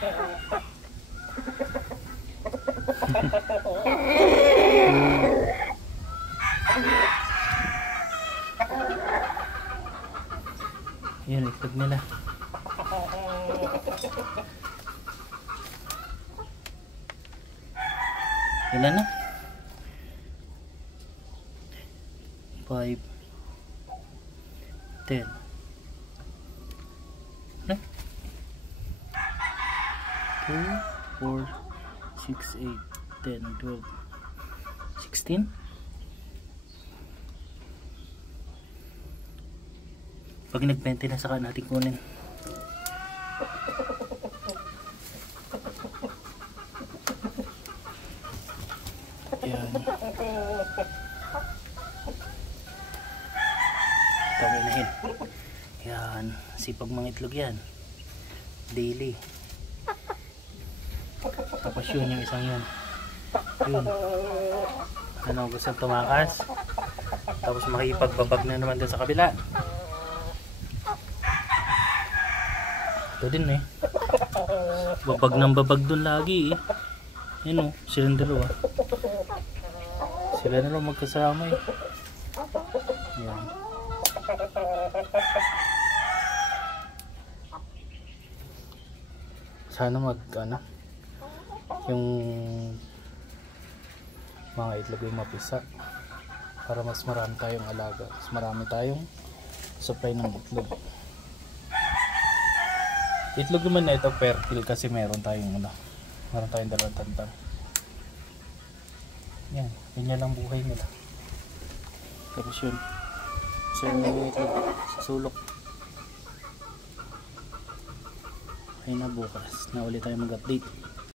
Yun, itlog nila. Ilan na? 5 10 no? 2 4 6 8 10 12 16. Pag nag-20 na saka natin kunin. Yan. Tawinahin. Yan. Sipag mga itlog yan. Daily. Tapos yun yung isang yun. Yun. Ano, gusto tumakas. Tapos makipagbabag na naman doon sa kabila. Ito din eh. Babag ng babag doon lagi eh. Yan o, silang dalawa. Sila na lang magkasama eh. Yan. Sana yung mga itlog yung mapisa para mas marami tayong alaga, mas marami tayong supply ng itlog. Itlog naman na ito fertile kasi meron tayong dalawang tantang. Yan, ganyan lang buhay nila. Tapos yun, so yung itlog sa sulok. Ay na bukas na ulit tayo mag-update.